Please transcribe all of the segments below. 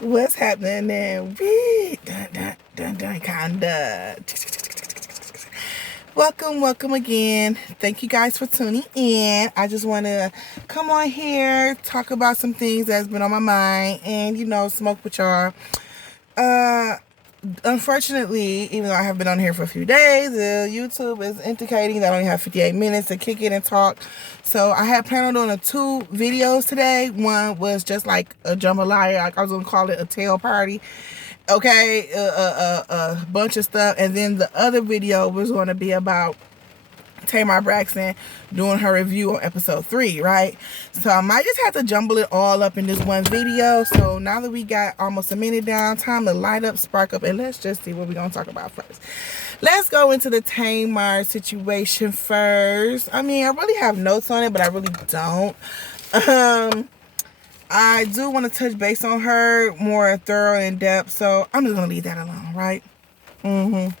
What's happening then? Wee! Dun, dun, dun, dun, kinda. Welcome again. Thank you guys for tuning in. I just want to come on here, talk about some things that's been on my mind, and smoke with y'all. Unfortunately, even though I have been on here for a few days, the YouTube is indicating that I only have 58 minutes to kick it and talk. So I had planned on doing 2 videos today. One was just like a jambalaya, like I was gonna call it a tail party. Okay, a bunch of stuff, and then the other video was going to be about Tamar Braxton doing her review on episode 3, right? So I might just have to jumble it all up in this one video. So now that we got almost a minute down, time to light up, spark up, and let's just see what we're going to talk about first. Let's go into the Tamar situation first. I mean, I really have notes on it, but I really don't. I do want to touch base on her more thorough and in depth, so I'm just going to leave that alone, right? I'm going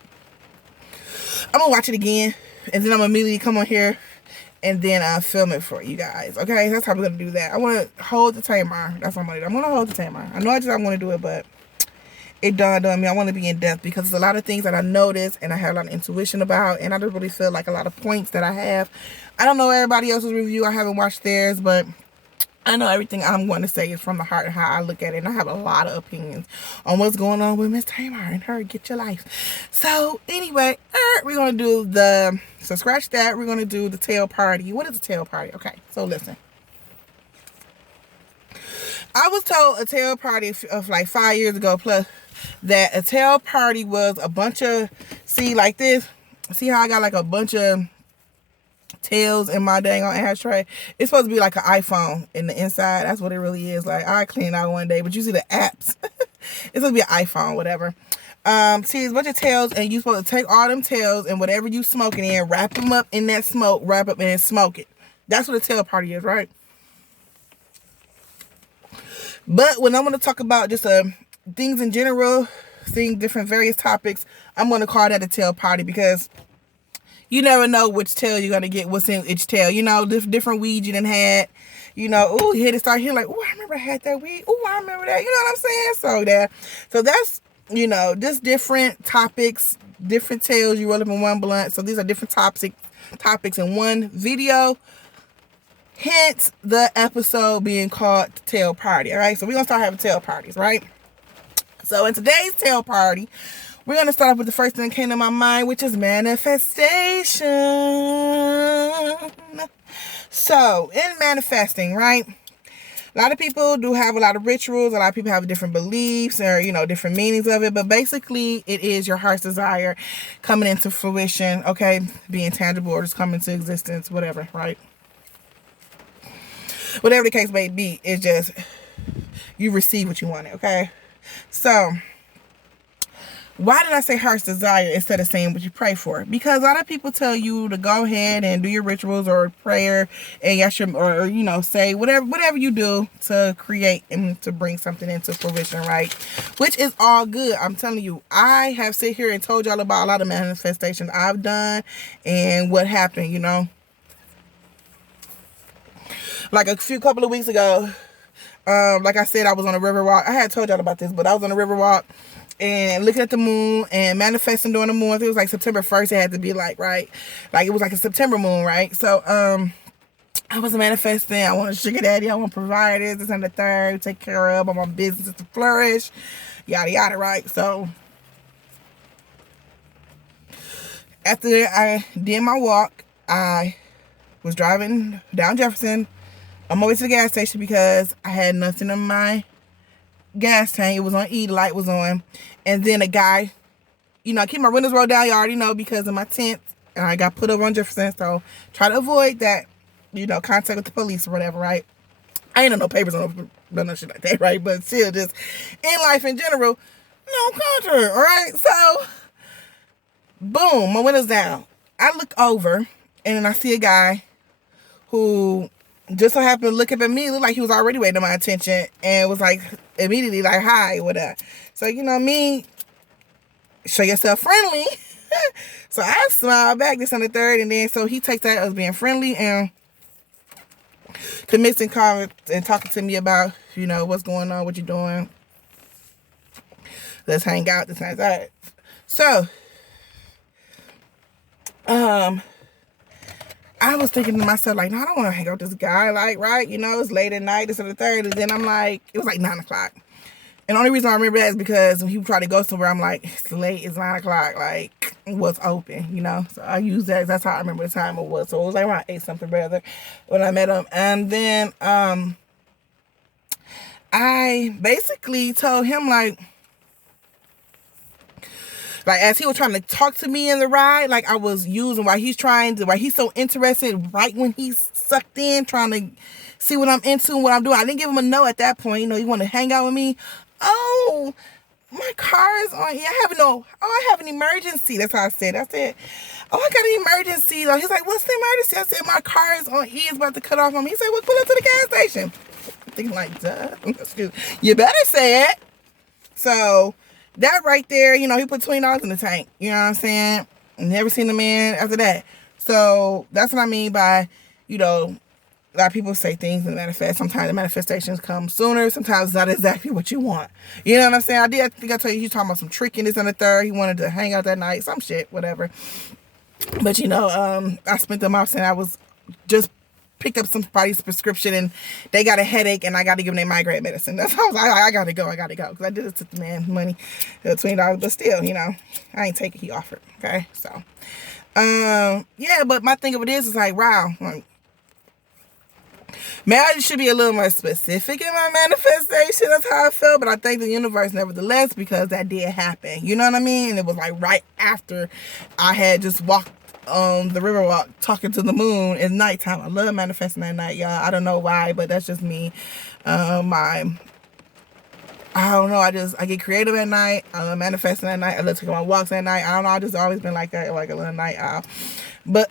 to watch it again, and then I'm going to immediately come on here, and then I'll film it for you guys, okay? That's how we're going to do that. I want to hold the Tamar. That's what I'm going to do. I'm going to hold the Tamar. I know I'm going to do it, but it dawned on me I want to be in depth because there's a lot of things that I noticed and I have a lot of intuition about, and I just really feel like a lot of points that I have. I don't know everybody else's review. I haven't watched theirs, but I know everything I'm going to say is from the heart and how I look at it. And I have a lot of opinions on what's going on with Miss Tamar and her Get Your Life. So anyway, we're going to do the, so scratch that. We're going to do the tail party. What is a tail party? Okay, so listen. I was told a tail party of like 5 years ago plus that a tail party was a bunch of, see like this, see how I got like a bunch of tails in my dang on ashtray. It's supposed to be like an iPhone in the inside. That's what it really is. Like I clean it out one day, but you see the apps. It's supposed to be an iPhone, whatever. See, it's a bunch of tails, and you supposed to take all them tails and whatever you smoking in, wrap them up in that smoke, wrap up and smoke it. That's what a tail party is, right? But when I'm going to talk about just things in general, seeing different various topics, I'm going to call that a tail party because you never know which tail you're going to get, what's in each tail. You know, different weeds you done had. You know, ooh, you hit it, start here like, ooh, I remember I had that weed. Ooh, I remember that. You know what I'm saying? So that's, just different topics, different tails you roll up in one blunt. So these are different topics in one video. Hence the episode being called the tail party. All right, so we're going to start having tail parties, right? So in today's tail party, we're going to start off with the first thing that came to my mind, which is manifestation. So, in manifesting, right? A lot of people do have a lot of rituals. A lot of people have different beliefs or, different meanings of it. But basically, it is your heart's desire coming into fruition, okay? Being tangible or just coming into existence, whatever, right? Whatever the case may be, it's just you receive what you wanted, okay? So, why did I say heart's desire instead of saying what you pray for? Because a lot of people tell you to go ahead and do your rituals or prayer and say whatever you do to create and to bring something into fruition, right? Which is all good. I'm telling you, I have sit here and told y'all about a lot of manifestations I've done and what happened, Like a couple of weeks ago, like I said, I was on a river walk. I had told y'all about this, but I was on a river walk and looking at the moon and manifesting during the moon. It was like September 1st. It had to be like, right? Like it was like a September moon, right? So, I was manifesting. I want a sugar daddy. I want providers. This and the third. Take care of. I want business to flourish. Yada, yada, right? So, after I did my walk, I was driving down Jefferson on my way to the gas station because I had nothing in my gas tank. It was on E, the light was on. And then a guy, I keep my windows rolled down, you already know, because of my tent. And I got put over on Jefferson, so try to avoid that, contact with the police or whatever, right? I ain't no papers on no shit like that, right? But still, just in life in general, no contrary, all right? So, boom, my window's down. I look over, and then I see a guy who just so happened to look up at me, looked like he was already waiting my attention, and was like immediately like, hi, what up? So, me, show yourself friendly. So I smiled back, this on the third, and then so he takes that as being friendly and commencing comments and talking to me about, what's going on, what you're doing, Let's hang out this night. All right. So, I was thinking to myself, like, no, I don't want to hang out with this guy, like, right? You know, it's late at night, this and the third. And then I'm like, it was like 9 o'clock. And the only reason I remember that is because when he would try to go somewhere, I'm like, it's late, it's 9 o'clock, like, what's open, you know? So I use that, that's how I remember the time it was. So it was like around 8 something, rather, when I met him. And then I basically told him, like, as he was trying to talk to me in the ride, like I was using while he's so interested right when he's sucked in, trying to see what I'm into and what I'm doing. I didn't give him a no at that point. You know, he wanted to hang out with me. Oh, my car is on. Yeah, I have an emergency. That's how I said. I said, oh, I got an emergency. He's like, what's the emergency? I said, my car is on E. It's about to cut off on me. He said, well, pull up to the gas station. I'm thinking like, duh. You better say it. So that right there, you know, he put $20 in the tank. You know what I'm saying? Never seen the man after that. So that's what I mean by, you know, a lot of people say things and manifest. Sometimes the manifestations come sooner. Sometimes it's not exactly what you want. You know what I'm saying? I think I told you, he's talking about some tricking this and the third. He wanted to hang out that night. Some shit, whatever. But, you know, I spent the month saying I was just picked up somebody's prescription and they got a headache and I got to give them their migraine medicine. That's how I was like, I got to go. Because I did it to the man money, $20. But still, you know, I ain't take it. He offered. Okay. So, yeah, but my thing of it is like, wow, like, maybe I should be a little more specific in my manifestation. That's how I felt. But I thank the universe nevertheless, because that did happen. You know what I mean? And it was like right after I had just walked on the riverwalk talking to the moon at nighttime. I love manifesting at night, y'all. I don't know why, but that's just me. I don't know. I get creative at night. I love manifesting at night. I love taking my walks at night. I don't know. I just always been like that, like a little night owl. But,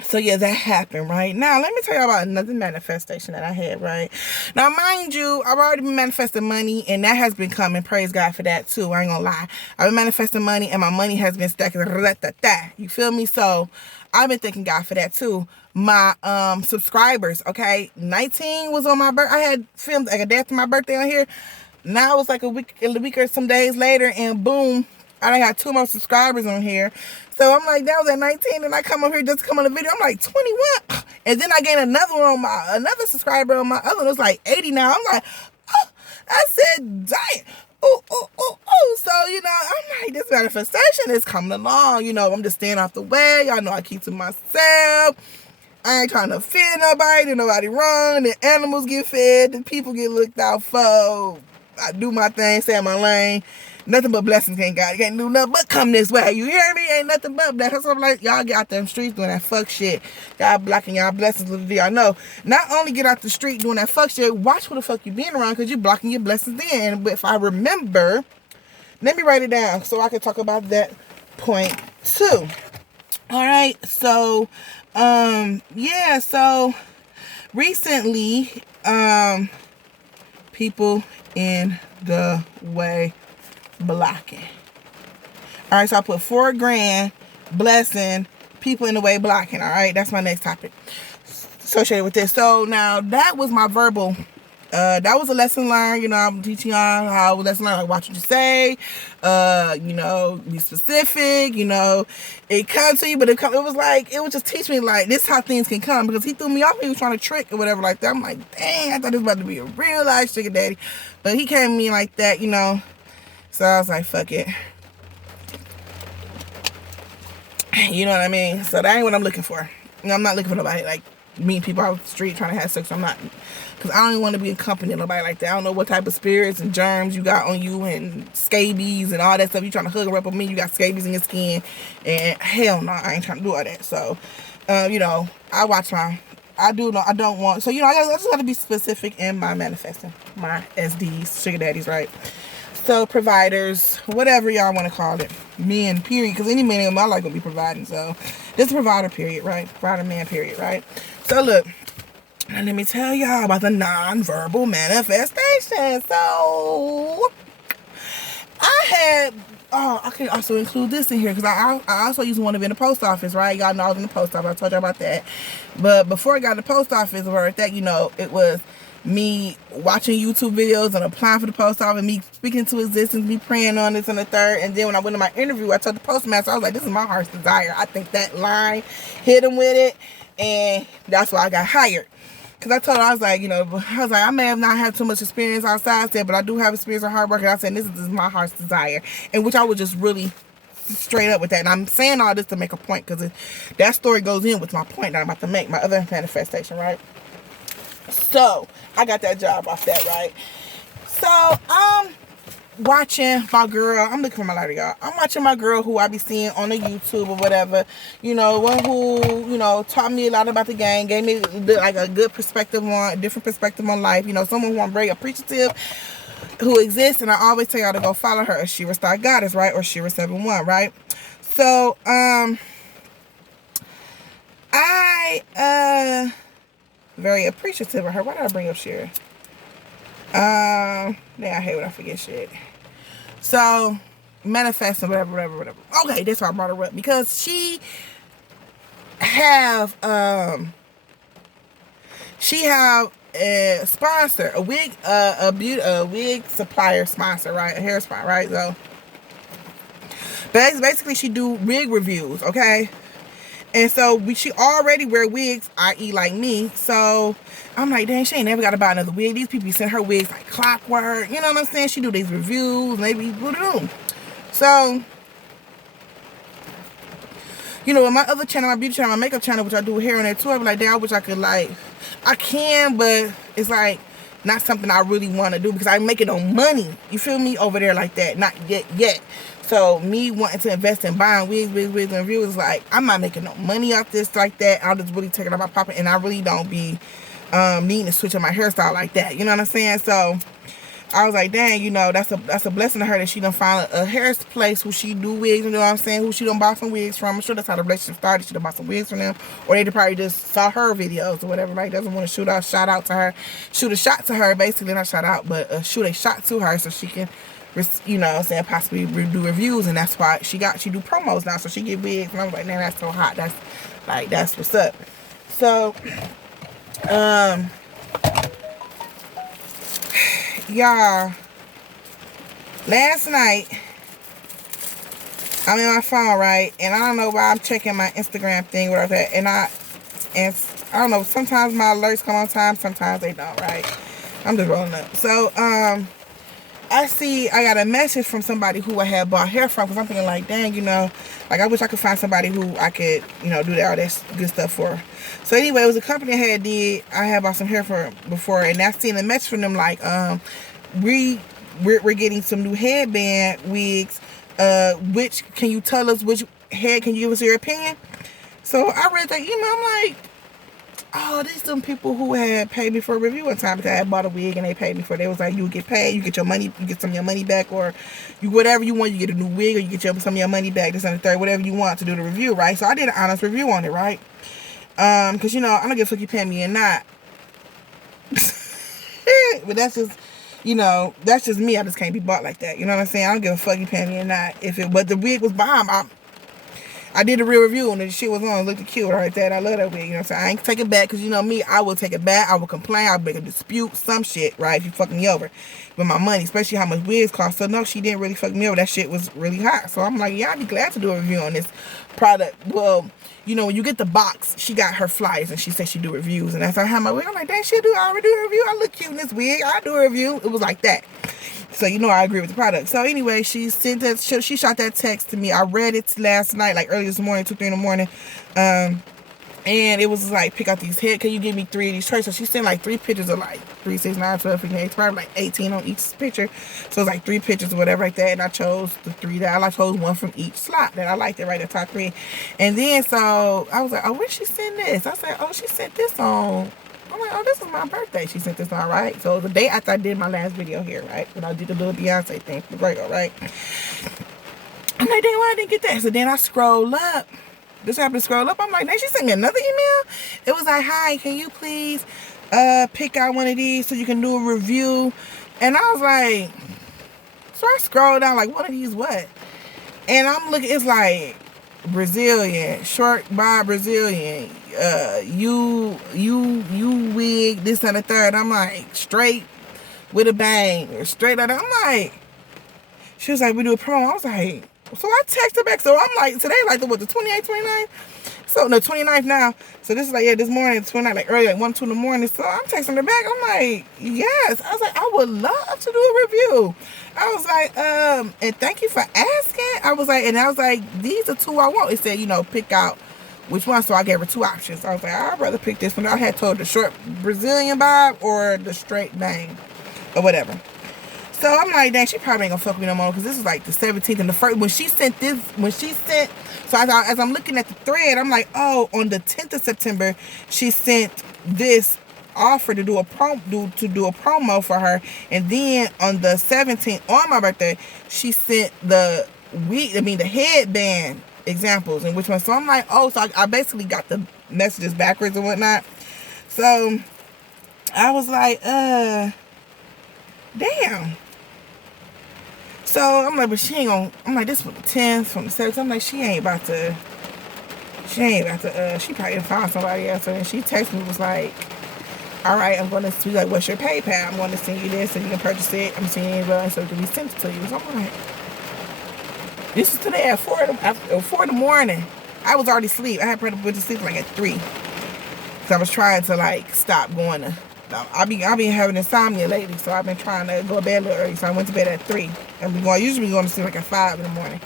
so yeah, that happened, right? Now, let me tell you about another manifestation that I had, right? Now, mind you, I've already been manifesting money, and that has been coming. Praise God for that, too. I ain't gonna lie. I've been manifesting money, and my money has been stacking. You feel me? So, I've been thanking God for that, too. My subscribers, okay? 19 was on my birthday. I had filmed like a day after my birthday on here. Now, it was like a week or some days later, and boom, I done got 2 more subscribers on here. So I'm like, that was at 19, and I come up here just to come on the video. I'm like, 21. And then I gained another subscriber on my other one. It was like 80 now. I'm like, oh, I said, dang. Oh. So, you know, I'm like, this manifestation is coming along. You know, I'm just staying off the way. Y'all know I keep to myself. I ain't trying to feed nobody. Do nobody wrong. The animals get fed. The people get looked out for. I do my thing, stay in my lane. Nothing but blessings, ain't God. You can't do nothing but come this way. You hear me? Ain't nothing but blessings. So I'm like, y'all get out them streets doing that fuck shit. Y'all blocking y'all blessings. Little do y'all know. Not only get out the street doing that fuck shit, watch who the fuck you being around, because you're blocking your blessings then. But if I remember, let me write it down so I can talk about that point too. All right. So, yeah. So recently, people in the way blocking. All right, so I put $4,000 blessing, people in the way blocking. All right, that's my next topic associated with this. So now that was my verbal. That was a lesson learned. You know, I'm teaching y'all how lesson learned, like watch what you say. You know, be specific. You know, it comes to you, but it was just teach me like this is how things can come, because he threw me off. He was trying to trick or whatever like that. I'm like, dang, I thought this was about to be a real life sugar daddy, but he came to me like that. You know. So I was like, fuck it. You know what I mean? So that ain't what I'm looking for. You know, I'm not looking for nobody like meeting people out the street trying to have sex. I'm not, because I don't even want to be in company of nobody like that. I don't know what type of spirits and germs you got on you and scabies and all that stuff. You trying to hook up with me, you got scabies in your skin. And hell no, I ain't trying to do all that. So, you know, I don't want, so, you know, I just got to be specific in my manifesting. My SDs, sugar daddies, right? So providers, whatever y'all want to call it, men, period. Because any man in my life gonna be providing. So this provider, period, right? Provider man, period, right? So look, now let me tell y'all about the non-verbal manifestation. So I can also include this in here because I also used to want to be in the post office, right? Y'all know I was in the post office. I told y'all about that. But before I got to the post office or that, you know, it was me watching YouTube videos and applying for the post office, me speaking to existence, me praying on this and the third. And then when I went to my interview, I told the postmaster, I was like, this is my heart's desire. I think that line hit him with it, and that's why I got hired. Because I told her, I was like, I may have not had too much experience outside there, but I do have experience in hard work. And I said, this is my heart's desire. And which I was just really straight up with that. And I'm saying all this to make a point, because that story goes in with my point that I'm about to make, my other manifestation, right? So I got that job off that, right? So I'm watching my girl. I'm looking for my lighter, y'all. I'm watching my girl who I be seeing on the YouTube or whatever. One who, taught me a lot about the game, gave me like a good perspective on, different perspective on life. Someone who I'm very appreciative, who exists, and I always tell y'all to go follow her, Shira Star Goddess, right? Or Shira 71, right? So, I very appreciative of her. Why did I bring up Shira? I hate when I forget shit. So, manifesting, whatever. Okay, that's why I brought her up, because she have a sponsor, a wig supplier sponsor, right? A hair spot, right? So basically she do wig reviews, okay? And so she already wear wigs, i.e. like me. So I'm like, dang, she ain't never got to buy another wig. These people send her wigs like clockwork. You know what I'm saying? She do these reviews, maybe do. So, with my other channel, my beauty channel, my makeup channel, which I do hair on there too, I be like, damn, I wish I could, I can, but it's like not something I really want to do, because I'm making no money. You feel me? Over there like that. Not yet. So me wanting to invest in buying wigs and reviews, like, I'm not making no money off this like that. I'm just really taking out my pocket, and I really don't be needing to switch up my hairstyle like that. You know what I'm saying? So I was like, dang, that's a blessing to her that she done found a hair place who she do wigs, you know what I'm saying, who she done bought some wigs from. I'm sure that's how the relationship started. She done bought some wigs from them, or they probably just saw her videos or whatever, right? Doesn't want to shoot a shot to her, basically, not shout out, but shoot a shot to her so she can, possibly do reviews. And that's why she do promos now, so she get wigs. And I was like, man, that's so hot. That's what's up. So, y'all, last night I'm in my phone, right, and I don't know why I'm checking my Instagram thing, whatever that, and I don't know, sometimes my alerts come on time, sometimes they don't, right? I'm just rolling up. So I got a message from somebody who I had bought hair from, because I'm thinking like, dang, I wish I could find somebody who I could, do all that good stuff for. So anyway, it was a company I had bought some hair for before, and I seen a message from them like, we're getting some new headband wigs. Which, can you tell us which head, can you give us your opinion? So I read that, I'm like, oh, these some people who had paid me for a review one time, because I had bought a wig and they paid me for it. They was like, you get paid, you get your money, you get some of your money back, or you whatever you want, you get a new wig, or you get some of your money back, this and the third, whatever you want to do the review, right? So I did an honest review on it, right? Because I don't give a fuck you paying me or not. But that's just, that's just me. I just can't be bought like that. You know what I'm saying? I don't give a fuck you paying me or not. But the wig was bomb. I did a real review and the shit was on. It looked cute right there. I love that wig. You know what I'm saying? I ain't take it back, because me, I will take it back. I will complain. I'll make a dispute, some shit, right? If you fuck me over with my money, especially how much wigs cost. So no, she didn't really fuck me over. That shit was really hot. So I'm like, yeah, I'd be glad to do a review on this product. Well, when you get the box, she got her flyers and she said she do reviews, and that's how I have my wig. I'm like, dang, I already do a review. I look cute in this wig. I do a review. It was like that. So I agree with the product. So anyway, she sent that. She shot that text to me. I read it last night, like early this morning, 2, 3 in the morning. And it was like, pick out these head. Can you give me 3 of these trays? So she sent like 3 pictures of like 3, 6, 9, 12, 15, 18, probably like 18 on each picture. So it's like 3 pictures or whatever like that. And I chose the 3 that I chose, one from each slot that I liked, it right at top 3. And then so I was like, oh, where she send this? I said, oh, she sent this on. I'm like, oh, this is my birthday. She sent this on, right? So the day after I did my last video here, right? When I did the little Beyonce thing for Virgo, right? I'm like, dang, why I didn't get that? So then I scroll up. This happened to scroll up. I'm like, dang, she sent me another email. It was like, hi, can you please pick out one of these so you can do a review? And I was like, so I scrolled down like, one of these what? And I'm looking, it's like Brazilian, short bob Brazilian, you wig, this and the third. I'm like, straight with a bang, or straight out. I'm like, she was like, we do a promo. I was like, so I text her back. So I'm like, today, like, the 28th, 29th? So, no, 29th now. So this is like, yeah, this morning, 29th, like early, like 1, 2 in the morning. So I'm texting her back. I'm like, yes. I was like, I would love to do a review. I was like, and thank you for asking. I was like, these are 2 I want. It said, pick out which one. So I gave her 2 options. I was like, I'd rather pick this one. I had told the short Brazilian bob or the straight bang or whatever. So I'm like, dang, she probably ain't gonna fuck with me no more, because this was like the 17th and the first, so as I'm looking at the thread, I'm like, oh, on the 10th of September, she sent this offer to do a promo for her, and then on the 17th, on my birthday, she sent the headband examples and which one. So I'm like, oh, so I basically got the messages backwards and whatnot. So I was like, damn. So I'm like, but she ain't gonna, I'm like, this from the 10th, from the 7th. I'm like, she probably found somebody else. And she texted me, was like, all right, I'm gonna see, like, what's your PayPal? I'm gonna send you this so you can purchase it. I'm sending it, so it can be sent to you. So I'm like, this is today at 4 in the morning. I was already asleep. I had went to sleep like at 3. Because I was trying to, like, stop going to, I've been having insomnia lately, so I've been trying to go to bed a little early. So I went to bed at 3. And usually going to sleep like at 5 in the morning.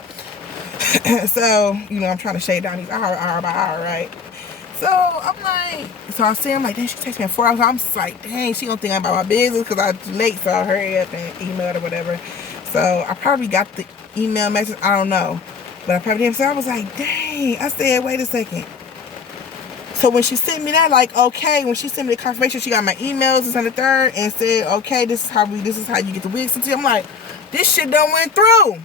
So, I'm trying to shade down these hour by hour, right? So I'm like, I'm like, dang, she texted me at 4 hours. I'm just like, dang, she don't think I'm about my business because I was late, so I hurry up and emailed or whatever. So I probably got the email message, I don't know. But I probably didn't. So I was like, dang. I said, wait a second. So when she sent me that, like, okay, when she sent me the confirmation, she got my emails, this and the third, and said, okay, this is how you get the wigs sent to you. I'm like, this shit done went through.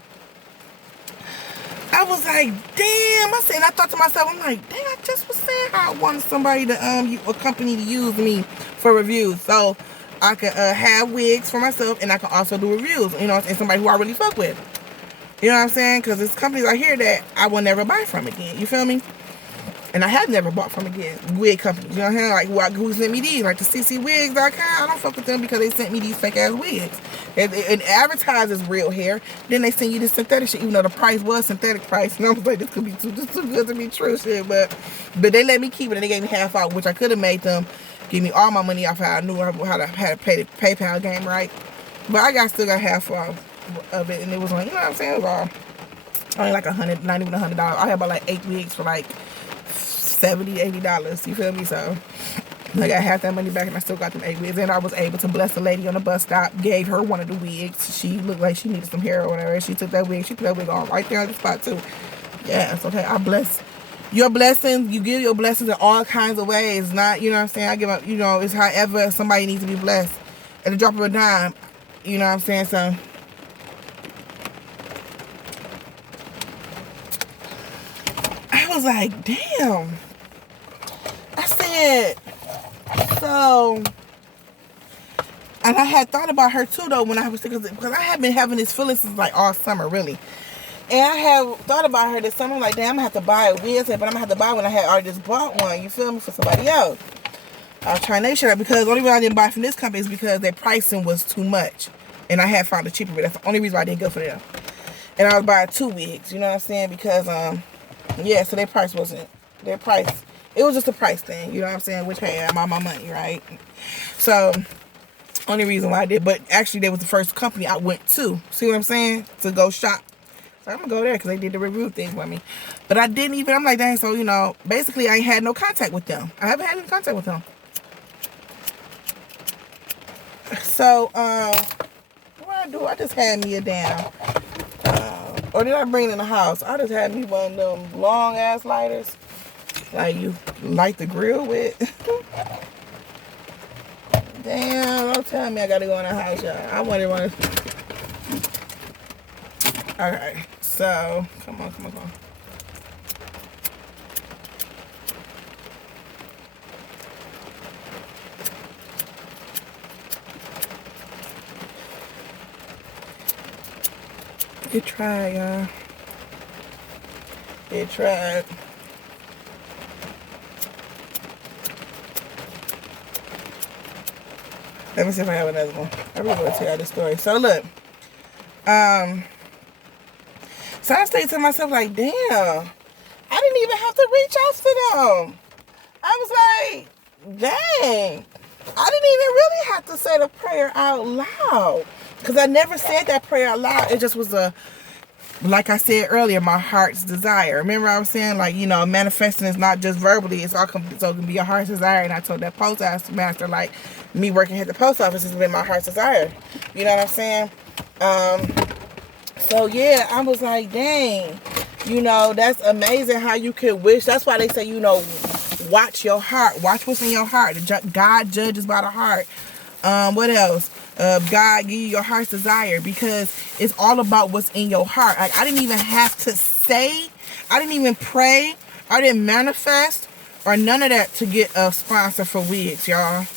I was like, damn. I said, and I thought to myself, I'm like, dang, I just was saying how I wanted somebody to, a company to use me for reviews. So I could have wigs for myself, and I can also do reviews, and somebody who I really fuck with. You know what I'm saying? Because there's companies out here that I will never buy from again. You feel me? And I have never bought from again. Wig companies. You know what I'm saying? Like, who sent me these? Like the ccwigs.com. I don't fuck with them because they sent me these fake ass wigs. It advertises real hair. Then they send you this synthetic shit, even though the price was synthetic price. And I was like, this is too good to be true shit. But they let me keep it, and they gave me half out, which I could have made them give me all my money off how I knew how to pay the PayPal game, right? But I still got half off of it, and it was like, you know what I'm saying? It was all only like $100, not even $100. I had about like 8 wigs for like $70, $80. You feel me? So I got half that money back, and I still got them 8 wigs. And I was able to bless a lady on the bus stop, gave her one of the wigs. She looked like she needed some hair or whatever. She took that wig. She put that wig on right there on the spot too. Yeah, it's okay. I bless your blessings. You give your blessings in all kinds of ways. Not, you know what I'm saying? I give up, it's however somebody needs to be blessed. At the drop of a dime. You know what I'm saying? So I was like, damn. I said, so, and I had thought about her too though when I was, because I had been having this feeling since like all summer really. And I have thought about her this summer. I'm like, damn, I'm gonna have to buy a wig, but I'm gonna have to buy one. I had already just bought one, you feel me, for somebody else. I was trying to make sure, because the only reason I didn't buy from this company is because their pricing was too much. And I had found a cheaper, but that's the only reason why I didn't go for them. And I was buying 2 wigs, you know what I'm saying? Because, yeah, so their price, it was just a price thing, you know what I'm saying? Which, hey, I'm on my money, right? So, only reason why I did. But actually, they was the first company I went to. See what I'm saying? To go shop. So, I'm going to go there because they did the review thing for me. But I didn't even, I'm like, dang, so, basically, I ain't had no contact with them. I haven't had any contact with them. So, what I do? I just had me a damn, or did I bring it in the house? I just had me one of them long ass lighters, like you light the grill with. Damn, don't tell me I gotta go in the house, y'all. I wanted one. Alright, so, come on. Good try, y'all. It tried. Let me see if I have another one. I really want to tell you this story. So look, so I stayed to myself like, damn, I didn't even have to reach out to them. I was like, dang, I didn't even really have to say the prayer out loud, because I never said that prayer out loud. It just was like I said earlier, my heart's desire. Remember I was saying, like, manifesting is not just verbally, it's all so it can be your heart's desire. And I told that post master, like, me working at the post office has been my heart's desire. You know what I'm saying? So yeah, I was like, dang, that's amazing how you can wish. That's why they say, watch your heart. Watch what's in your heart. God judges by the heart. What else? God give you your heart's desire, because it's all about what's in your heart. Like, I didn't even have to say, I didn't even pray, I didn't manifest or none of that to get a sponsor for wigs, y'all.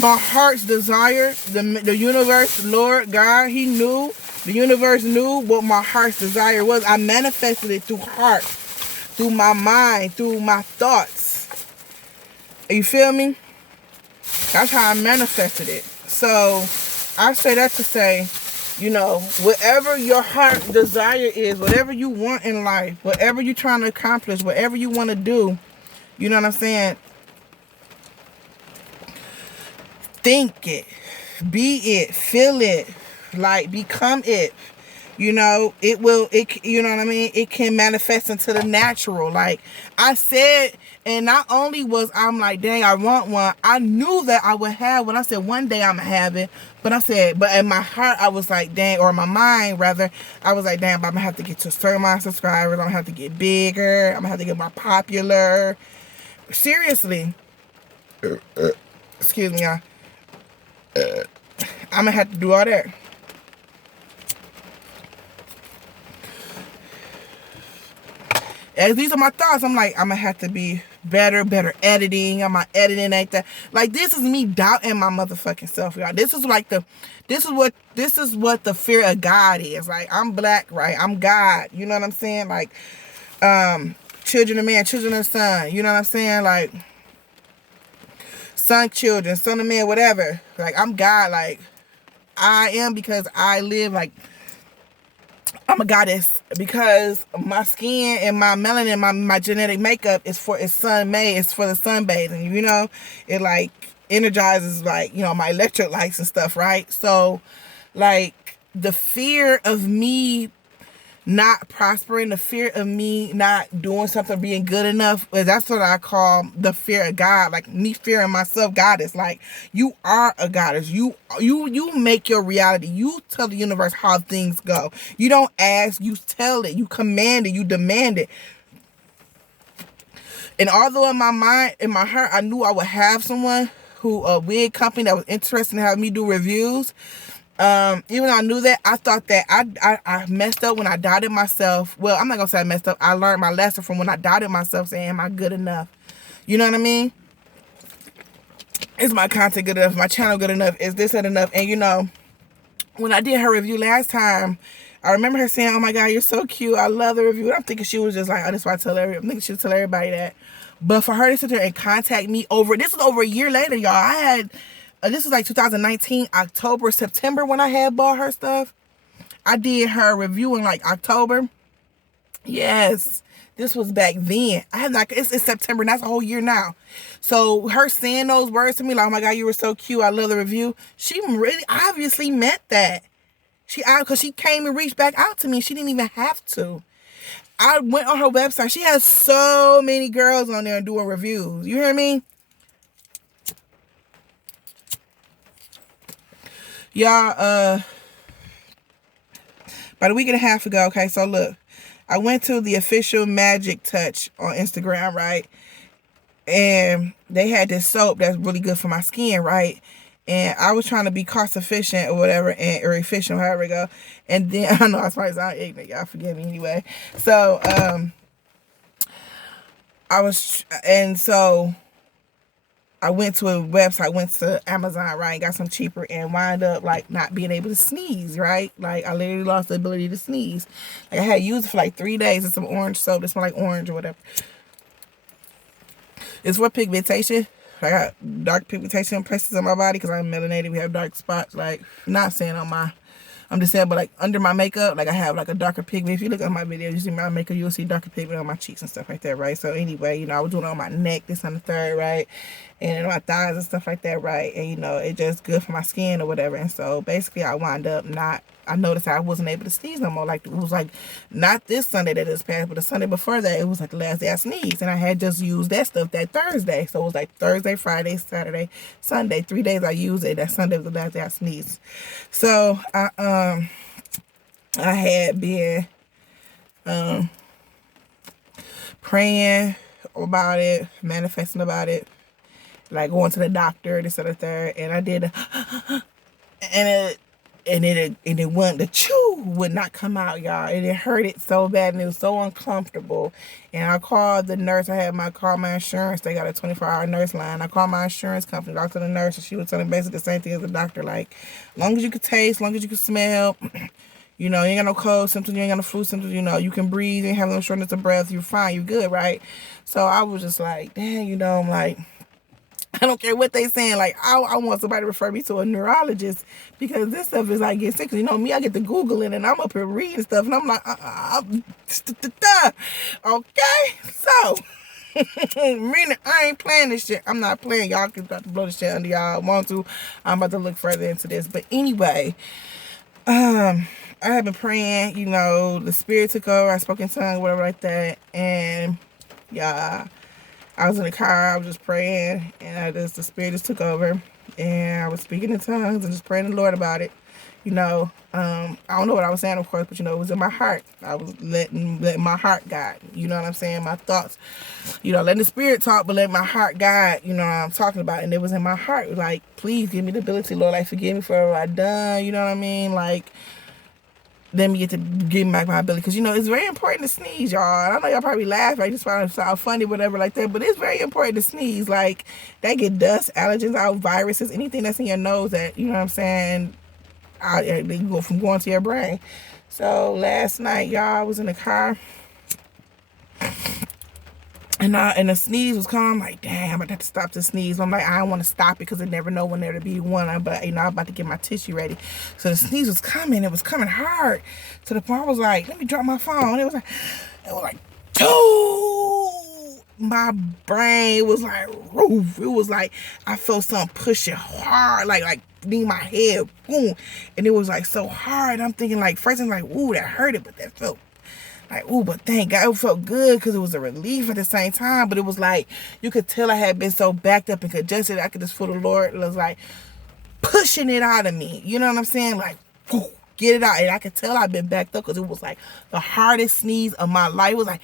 My heart's desire, the universe, Lord God, the universe knew what my heart's desire was. I manifested it through heart, through my mind, through my thoughts. You feel me? That's how I manifested it. So I say that to say, whatever your heart desire is, whatever you want in life, whatever you're trying to accomplish, whatever you want to do, you know what I'm saying? Think it, be it, feel it, like, become it. It will, you know what I mean? It can manifest into the natural. Like I said, and not only was I'm like, dang, I want one. I knew that I would have one. I said, one day I'm going to have it. But in my heart, I was like, dang, or in my mind, rather, I was like, damn, I'm going to have to get to a certain amount of subscribers. I'm going to have to get bigger. I'm going to have to get more popular. Seriously. Excuse me, y'all. I'm going to have to do all that. As these are my thoughts, I'm like, I'm gonna have to be better editing. I'm not editing like that. Like, this is me doubting my motherfucking self, y'all. This is what the fear of God is. Like, I'm black, right? I'm God. You know what I'm saying? Like, children of man, children of sun. You know what I'm saying? Like, son of man, whatever. Like, I'm God. Like, I am, because I live like, I'm a goddess, because my skin and my melanin, my genetic makeup it's sun made. It's for the sunbathing, it like energizes, like, my electrolytes and stuff, right? So, like, the fear of me not prospering, the fear of me not doing something, being good enough, that's what I call the fear of God. Like, me fearing myself. Goddess, like, you are a goddess. You make your reality. You tell the universe how things go. You don't ask, you tell it. You command it, you demand it. And although in my mind, in my heart, I knew I would have someone a wig company that was interested in having me do reviews, even though I knew that, I thought that I messed up when I doubted myself. Well, I'm not gonna say I messed up. I learned my lesson from when I doubted myself, saying, am I good enough? You know what I mean? Is my content good enough? My channel good enough? Is this good enough? And when I did her review last time, I remember her saying, oh my God, you're so cute. I love the review. And I'm thinking she was just like, oh, that's why I'm thinking she would tell everybody that. But for her to sit there and contact me this was over a year later, y'all. This was like 2019, October, September, when I had bought her stuff. I did her review in like October. Yes, this was back then. It's September, and that's a whole year now. So her saying those words to me, like, oh my God, you were so cute, I love the review. She really obviously meant that. Because she came and reached back out to me. She didn't even have to. I went on her website. She has so many girls on there doing reviews. You hear me? Y'all, about a week and a half ago, okay, so look, I went to the official Magic Touch on Instagram, right? And they had this soap that's really good for my skin, right? And I was trying to be cost efficient or whatever, or efficient, however it go. And then, I know I probably sound ignorant, y'all forgive me anyway. So, I I went to a website, went to Amazon, right, and got some cheaper, and wind up like not being able to sneeze, right? Like I literally lost the ability to sneeze. Like I had used it for like 3 days. It's some orange soap. It smelled like orange or whatever. It's for pigmentation. I got dark pigmentation places on my body because I'm melanated. We have dark spots. Like, not saying on my, I'm just saying, but like under my makeup, like I have like a darker pigment. If you look at my videos, you see my makeup, you'll see darker pigment on my cheeks and stuff like that, right? So anyway, you know, I was doing it on my neck, this on the third, right? And my thighs and stuff like that, right? And you know, it's just good for my skin or whatever. And so basically I wound up I noticed I wasn't able to sneeze no more. Like it was like not this Sunday that just passed, but the Sunday before that, it was like the last day I sneezed. And I had just used that stuff that Thursday. So it was like Thursday, Friday, Saturday, Sunday. 3 days I used it. That Sunday was the last day I sneezed. So I had been praying about it, manifesting about it, like going to the doctor, this and the third, and I did, and it wouldn't, the chew would not come out, y'all, and it hurt it so bad, and it was so uncomfortable. And I called the nurse. I had called my insurance. They got a 24-hour nurse line. I called my insurance company, talked to the nurse, and she was telling me basically the same thing as the doctor, like, as long as you can taste, as long as you can smell, you know, you ain't got no cold symptoms, you ain't got no flu symptoms, you know, you can breathe, you ain't have no shortness of breath, you're fine, you're good, right? So I was just like, damn, you know, I'm like, I don't care what they saying. Like, I want somebody to refer me to a neurologist because this stuff is like getting sick. You know me, I get to Googling and I'm up here reading stuff and I'm like, okay, so meaning I ain't playing this shit. I'm not playing. Y'all can about to blow the shit under y'all want to. I'm about to look further into this, but anyway, I have been praying. You know, the spirit took over. I spoke in tongues, whatever like that, and yeah. I was in the car, I was just praying, and the spirit just took over, and I was speaking in tongues and just praying to the Lord about it. You know, I don't know what I was saying, of course, but you know, it was in my heart. I was letting my heart guide. You know what I'm saying? My thoughts, you know, letting the spirit talk, but letting my heart guide. You know what I'm talking about? And it was in my heart, like, please give me the ability, Lord, like, forgive me for what I've done. You know what I mean? Like, let me get to give back my ability. Because, you know, it's very important to sneeze, y'all. I know y'all probably laugh. I just find it sound funny, whatever like that. But it's very important to sneeze. Like, that get dust, allergens out, viruses, anything that's in your nose that, you know what I'm saying, they go from going to your brain. So, last night, y'all, I was in the car. And the sneeze was coming. I'm like, damn, I have to stop the sneeze. I'm like, I don't want to stop it because I never know when there to be one. But, you know, I'm about to get my tissue ready. So the sneeze was coming. It was coming hard. To the point I was like, let me drop my phone. It was like, my brain was like, roof. It was like, I felt something pushing hard, like in my head, boom. And it was like so hard. I'm thinking like, first I'm like, ooh, that hurted, but that felt like, ooh, but thank God, it felt good because it was a relief at the same time. But it was like, you could tell I had been so backed up and congested. I could just feel the Lord was like pushing it out of me. You know what I'm saying? Like, whoo, get it out. And I could tell I've been backed up because it was like the hardest sneeze of my life. It was like,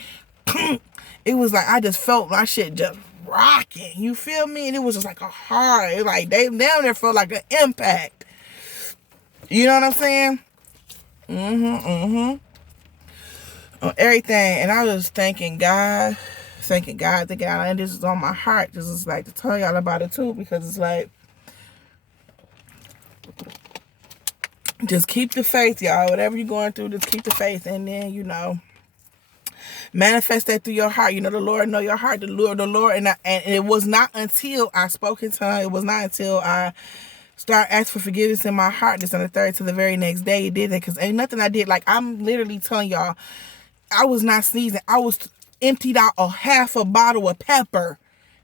it was like, I just felt my shit just rocking. You feel me? And it was just like a hard, like they down there felt like an impact. You know what I'm saying? On everything. And I was thanking God, and this is on my heart. This is like to tell y'all about it too, because it's like, just keep the faith, y'all. Whatever you're going through, just keep the faith, and then, you know, manifest that through your heart. You know, the Lord know your heart. The Lord, and it was not until I spoke in tongues, it was not until I start asking for forgiveness in my heart, this on the third to the very next day, it did that, because ain't nothing I did. Like, I'm literally telling y'all, I was not sneezing. I was emptied out a half a bottle of pepper.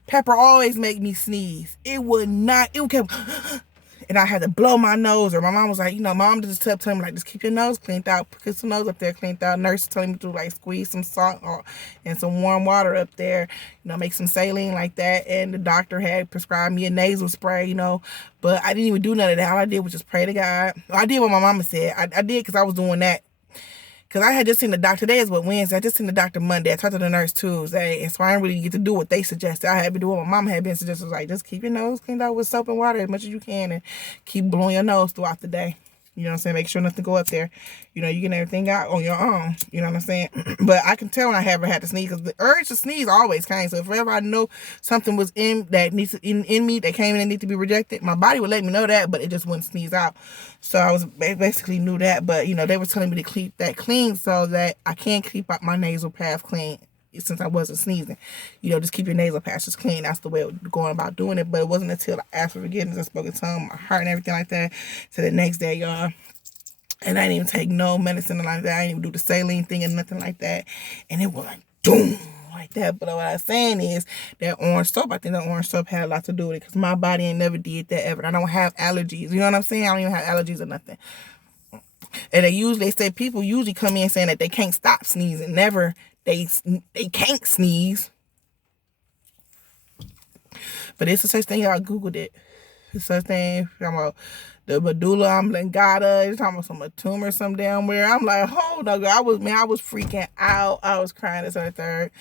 Pepper always make me sneeze. It would not, it kept, and I had to blow my nose. Or my mom was like, you know, mom just kept telling me, like, just keep your nose cleaned out. Put some nose up there cleaned out. Nurse telling me to, like, squeeze some salt and some warm water up there. You know, make some saline like that. And the doctor had prescribed me a nasal spray, you know. But I didn't even do none of that. All I did was just pray to God. I did what my mama said. I did because I was doing that. Because I had just seen the doctor. Today is what, Wednesday. I just seen the doctor Monday. I talked to the nurse Tuesday. And so I didn't really get to do what they suggested. I had to do what my mom had been suggested. Like, just keep your nose cleaned out with soap and water as much as you can. And keep blowing your nose throughout the day. You know what I'm saying? Make sure nothing go up there. You know, you get everything out on your own. You know what I'm saying? But I can tell when I haven't had to sneeze, because the urge to sneeze always came. So if ever I know something was in me that came in and need to be rejected, my body would let me know that, but it just wouldn't sneeze out. So I was basically knew that. But, you know, they were telling me to keep that clean so that I can keep up my nasal path clean. Since I wasn't sneezing, you know, just keep your nasal passages clean. That's the way of going about doing it. But it wasn't until I asked for forgiveness and spoke in tongue, my heart and everything like that, to the next day, y'all. And I didn't even take no medicine like that. I didn't even do the saline thing and nothing like that. And it was like, boom, like that. But what I was saying is that orange soap, I think that orange soap had a lot to do with it, because my body ain't never did that ever. I don't have allergies. You know what I'm saying? I don't even have allergies or nothing. And they say people usually come in saying that they can't stop sneezing. Never. They can't sneeze. But it's a such thing, y'all Googled it. It's such thing, talking about the medulla oblongata. It's talking about some tumor, some damn where. I'm like, hold on, girl. I was freaking out. I was crying this and the third.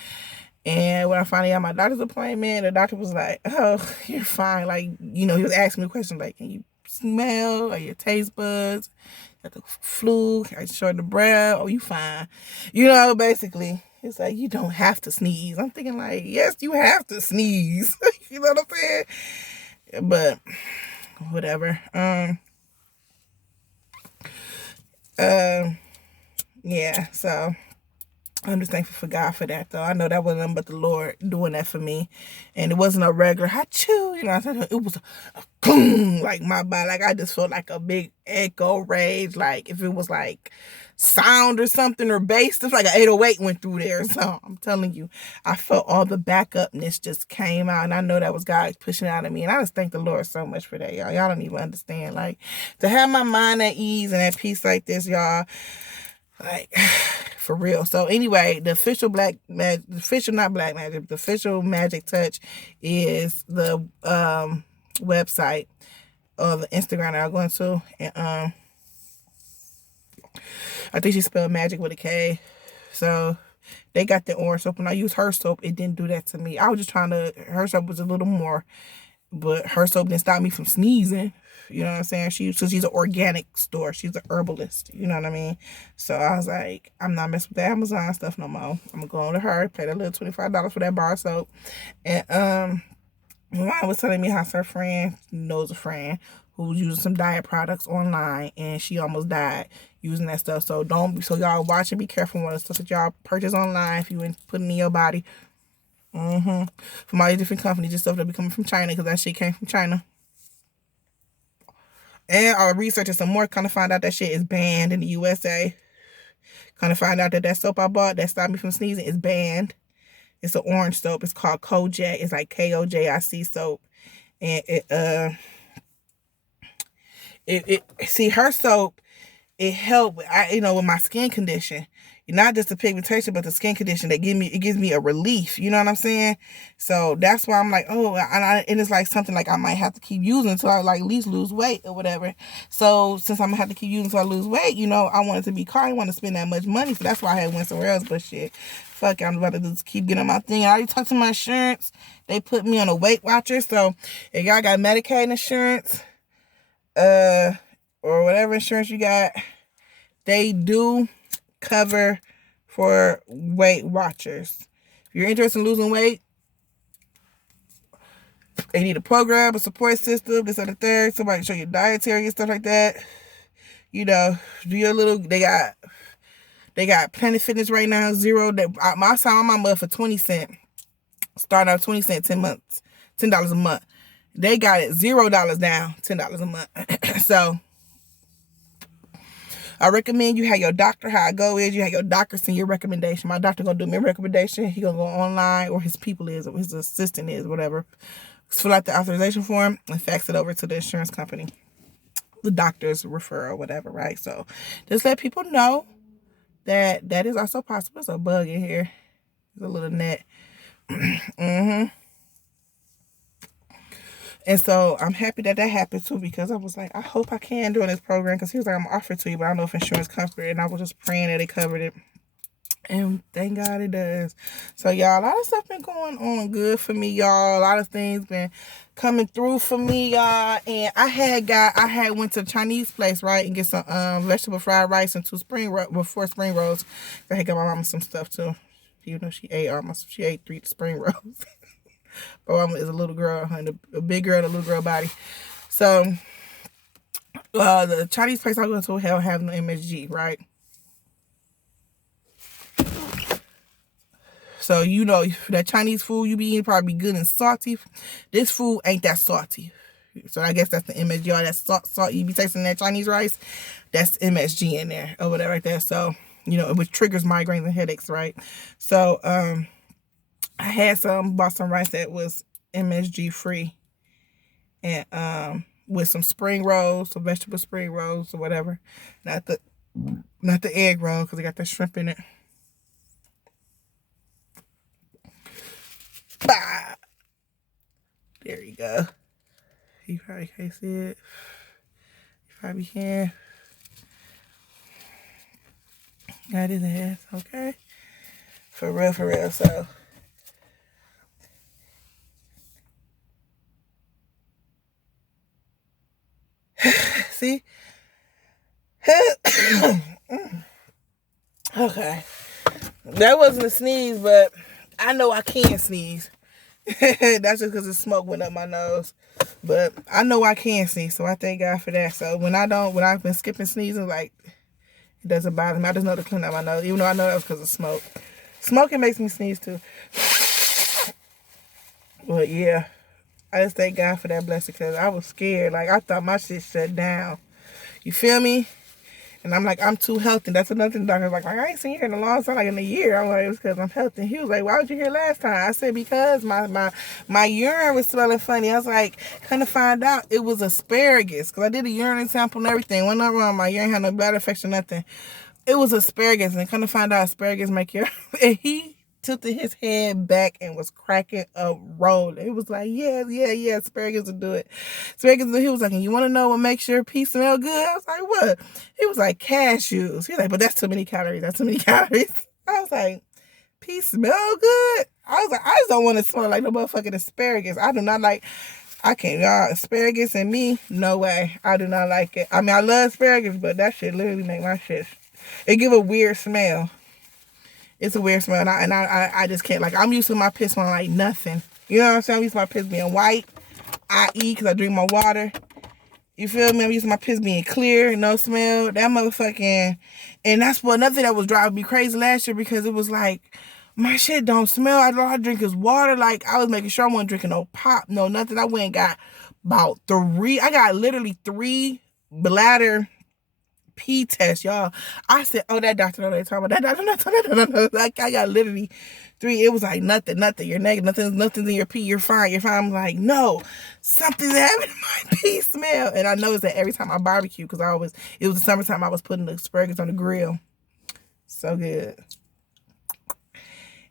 And when I finally got my doctor's appointment, the doctor was like, oh, you're fine. Like, you know, he was asking me questions like, can you smell? Or your taste buds? Got the flu? Are you short of breath? Oh, you fine. You know, basically. It's like, you don't have to sneeze. I'm thinking like, yes, you have to sneeze. You know what I'm saying? But whatever. Yeah, so I'm just thankful for God for that, though. I know that wasn't nothing but the Lord doing that for me. And it wasn't a regular achoo, you know, it was a boom, like my body, like I just felt like a big echo rage, like if it was like sound or something or bass, it's like an 808 went through there. So I'm telling you, I felt all the backupness just came out, and I know that was God pushing out of me. And I just thank the Lord so much for that, y'all. Y'all don't even understand. Like, to have my mind at ease and at peace like this, y'all, like, for real. So anyway, the official Magic Touch is the website of the Instagram that I'm going to. And I think she spelled magic with a K. So they got the orange soap. When I used her soap, it didn't do that to me. I was just her soap was a little more, but her soap didn't stop me from sneezing. You know what I'm saying? She's an organic store. She's an herbalist. You know what I mean? So I was like, I'm not messing with the Amazon stuff no more. I'm going to go on to her, pay that little $25 for that bar soap. And my mom was telling me how her friend knows a friend who was using some diet products online, and she almost died using that stuff. So y'all watch and be careful with the stuff that y'all purchase online if you ain't putting in your body. From all these different companies, just stuff that be coming from China, because that shit came from China. And I researched some more, kind of find out that shit is banned in the USA. Kind of find out that soap I bought that stopped me from sneezing is banned. It's an orange soap. It's called Kojic. It's like Kojic soap. And see, her soap, it helped with my skin condition. Not just the pigmentation, but the skin condition it gives me a relief. You know what I'm saying? So that's why I'm like, oh, and it's like something like I might have to keep using until I like at least lose weight or whatever. So since I'm gonna have to keep using until I lose weight, you know, I wanted to be car. I didn't want to spend that much money. So that's why I had went somewhere else. But shit, fuck it, I'm about to just keep getting my thing. I already talked to my insurance. They put me on a Weight Watcher. So if y'all got Medicaid insurance, or whatever insurance you got, they do cover for Weight Watchers. If you're interested in losing weight, they need a program, a support system, this and the third, somebody show you dietary and stuff like that. You know, do your little, they got Planet Fitness right now, zero. I signed my month for 20 cents. Starting out 20 cents, 10 months, $10 a month. They got it $0 down, $10 a month. So I recommend you have your doctor. How I go is you have your doctor send your recommendation. My doctor gonna do me a recommendation. He gonna go online, or his people is, or his assistant is, whatever. Fill out the authorization form and fax it over to the insurance company. The doctor's referral, whatever, right? So just let people know that is also possible. There's a bug in here. There's a little net. And so I'm happy that happened too, because I was like, I hope I can during this program, because he was like, I'm offering to you, but I don't know if insurance covered it. And I was just praying that it covered it. And thank God it does. So y'all, a lot of stuff been going on good for me, y'all. A lot of things been coming through for me, y'all. And I had went to a Chinese place, right, and get some vegetable fried rice and 4 spring rolls. I had got my mama some stuff too. You know, she ate 3 spring rolls. My mama is a little girl and a big girl and a little girl body. So the Chinese place I go to have no MSG, right? So, you know, that Chinese food you be eating probably good and salty. This food ain't that salty. So I guess that's the MSG. All that salt you be tasting in that Chinese rice, that's MSG in there or whatever like that. So, you know, which triggers migraines and headaches, right? So, I had bought some rice that was MSG free. And with some spring rolls, some vegetable spring rolls or whatever. Not the egg roll, because it got the shrimp in it. Bah! There you go. You probably can't see it. You probably can. Got his ass, okay? For real, so. See? Okay. That wasn't a sneeze, but I know I can sneeze. That's just because the smoke went up my nose. But I know I can sneeze, so I thank God for that. So when I've been skipping sneezing, like, it doesn't bother me. I just know to clean out my nose, even though I know that was because of smoke. Smoking makes me sneeze too. But yeah, I just thank God for that blessing, because I was scared. Like, I thought my shit shut down. You feel me? And I'm like, I'm too healthy. That's another thing the doctor was like, I ain't seen you here in a long time, like in a year. I'm like, it was because I'm healthy. He was like, why was you here last time? I said, because my urine was smelling funny. I was like, kind of find out it was asparagus, because I did a urine sample and everything. Wasn't nothing wrong. My urine had no bladder infection, nothing. It was asparagus, and kind of find out asparagus make your... And he tilted his head back and was cracking up rolling. It was like, yeah, asparagus will do it. Asparagus, he was like, and you want to know what makes your pee smell good? I was like, what? He was like, cashews. He was like, but that's too many calories. I was like, pee smell good? I was like, I just don't want to smell like no motherfucking asparagus. I do not like... I can't, y'all. Asparagus and me, no way. I do not like it. I mean, I love asparagus, but that shit literally make my shit... It give a weird smell. It's a weird smell, and I just can't. Like, I'm used to my piss smelling like nothing. You know what I'm saying? I'm used to my piss being white. I eat because I drink my water. You feel me? I'm used to my piss being clear, no smell. That motherfucking... And that's what another thing that was driving me crazy last year, because it was like, my shit don't smell. All I drink is water. Like, I was making sure I wasn't drinking no pop, no nothing. I went and got about 3. I got literally 3 bladder pee test, y'all. I said, oh, that doctor know what they're talking about. That doctor no. Like, I got literally 3. It was like, nothing. You're negative. Nothing's in your pee. You're fine. I'm like, no, something's happening in my pee smell. And I noticed that every time I barbecue, because it was the summertime, I was putting the asparagus on the grill. So good.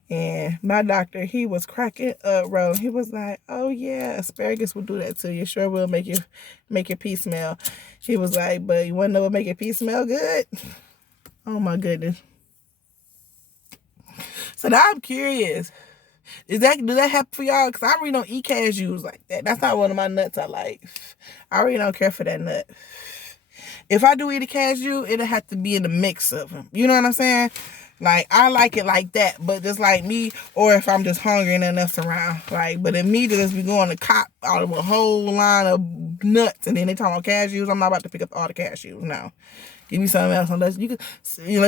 And my doctor, he was cracking up, bro. He was like, oh yeah, asparagus will do that to you. Sure will make your pee smell. He was like, but you want to know what make your pee smell good? Oh my goodness. So now I'm curious. Do that happen for y'all? Because I really don't eat cashews like that. That's not one of my nuts I like. I really don't care for that nut. If I do eat a cashew, it'll have to be in the mix of them. You know what I'm saying? Like, I like it like that, but just like me, or if I'm just hungry and nothing else around. Like, but immediately just be going to cop out of a whole line of nuts, and then they talking about cashews. I'm not about to pick up all the cashews now. Give me something else, unless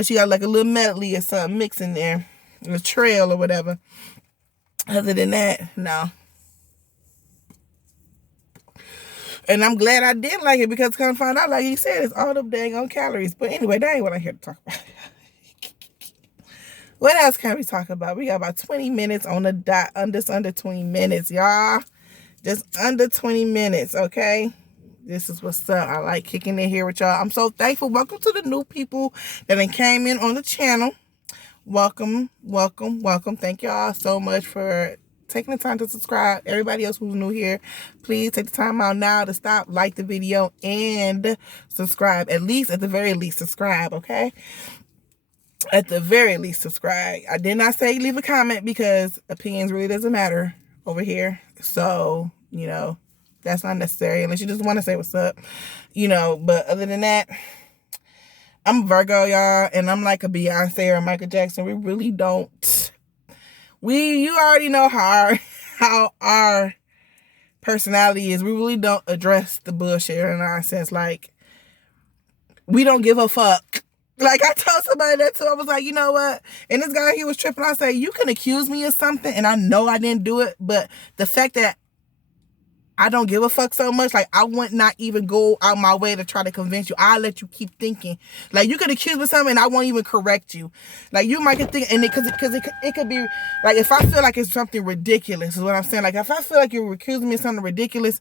you got like a little medley or something mixed in there, a trail or whatever. Other than that, no. And I'm glad I did like it, because come to find out, like he said, it's all them dang on calories. But anyway, that ain't what I'm here to talk about. What else can we talk about? We got about 20 minutes on the dot. Under 20 minutes, y'all. Just under 20 minutes, okay? This is what's up. I like kicking in here with y'all. I'm so thankful. Welcome to the new people that came in on the channel. Welcome. Thank y'all so much for taking the time to subscribe. Everybody else who's new here, please take the time out now to stop, like the video, and subscribe. At the very least, subscribe, okay? at the very least, subscribe. I did not say leave a comment because opinions really doesn't matter over here. So, that's not necessary unless you just want to say what's up, but other than that, I'm a Virgo, y'all, and I'm like a Beyonce or a Michael Jackson. We really don't. You already know how our personality is. We really don't address the bullshit or nonsense. Like, we don't give a fuck. Like, I told somebody that too. I was like, you know what? And this guy, he was tripping. I said, you can accuse me of something, and I know I didn't do it, but the fact that I don't give a fuck so much, like, I would not even go out my way to try to convince you. I'll let you keep thinking. Like, you could accuse me of something, and I won't even correct you. Like, you might think, and because it could be, like, if I feel like it's something ridiculous, is what I'm saying. Like, if I feel like you're accusing me of something ridiculous,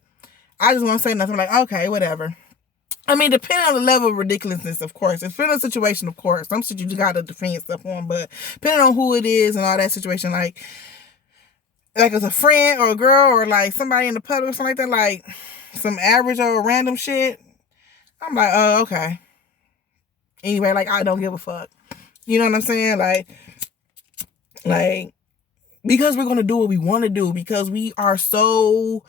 I just won't say nothing. I'm like, okay, whatever. I mean, depending on the level of ridiculousness, of course. It's depending on the situation, of course. Some shit you just gotta defend yourself on, but depending on who it is and all that situation, like it's a friend or a girl or like somebody in the public or something like that, like some average or random shit, I'm like, oh, okay. Anyway, like, I don't give a fuck. You know what I'm saying? Like, because we're gonna do what we want to do, because we are so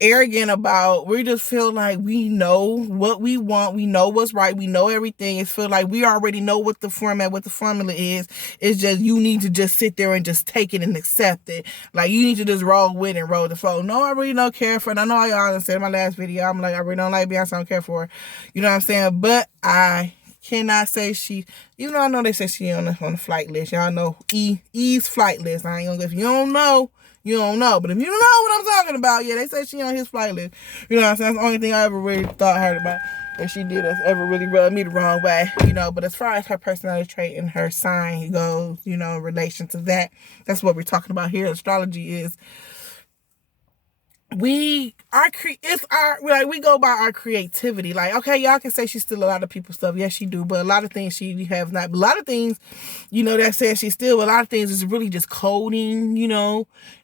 arrogant about, we just feel like we know what we want, we know what's right, we know everything. It feel like we already know what the formula is. It's just you need to just sit there and just take it and accept it. Like, you need to just roll with it and roll the flow. No, I really don't care for it. I know I y'all said in my last video, I'm like, I really don't like Beyonce, I don't care for her. You know what I'm saying? But I cannot say she, even though I know they say she on the flight list. Y'all know E's flight list. I ain't gonna, if you don't know, you don't know. But if you know what I'm talking about, yeah, they say she on his flight list. You know what I'm saying? That's the only thing I ever really heard about that she did that's ever really rubbed me the wrong way. But as far as her personality trait and her sign goes, in relation to that, that's what we're talking about here. Astrology is, we go by our creativity. Like, okay, y'all can say she steal a lot of people's stuff. Yes, she do. But a lot of things she have not. A lot of things, that says she steal. But a lot of things is really just coding.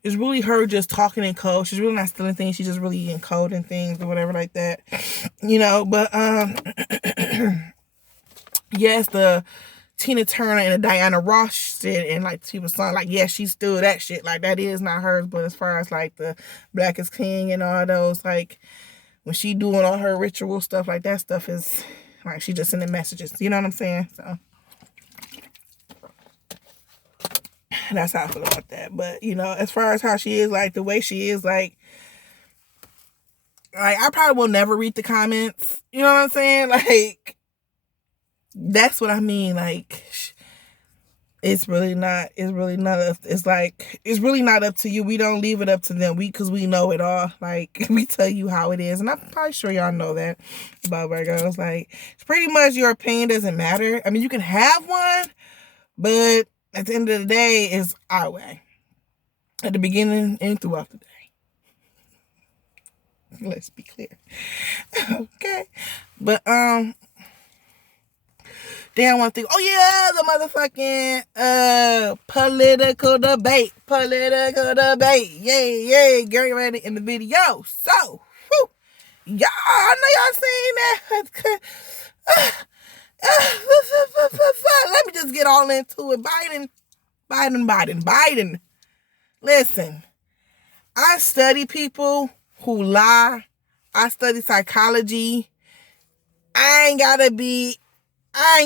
It's really her just talking in code. She's really not stealing things. She's just really encoding things or whatever like that. But yes, the Tina Turner and the Diana Ross shit, and like people song, like, yeah, she stole that shit. Like, that is not hers. But as far as like the Black is King and all those, like, when she doing all her ritual stuff, like, that stuff is like, she just sending messages. You know what I'm saying? So that's how I feel about that. But as far as how she is, like, the way she is, like I probably will never read the comments. You know what I'm saying? Like, that's what I mean. Like, it's really not up to you. We don't leave it up to them. Because we know it all. Like, we tell you how it is. And I'm probably sure y'all know that about Virgos. Like, it's pretty much your opinion doesn't matter. I mean, you can have one, but at the end of the day, it's our way. At the beginning and throughout the day. Let's be clear. Okay. But, then I want to think, oh yeah, the motherfucking political debate. Yay, Gary ready in the video. So, y'all, I know y'all seen that. Let me just get all into it. Biden. Listen, I study people who lie. I study psychology. I ain't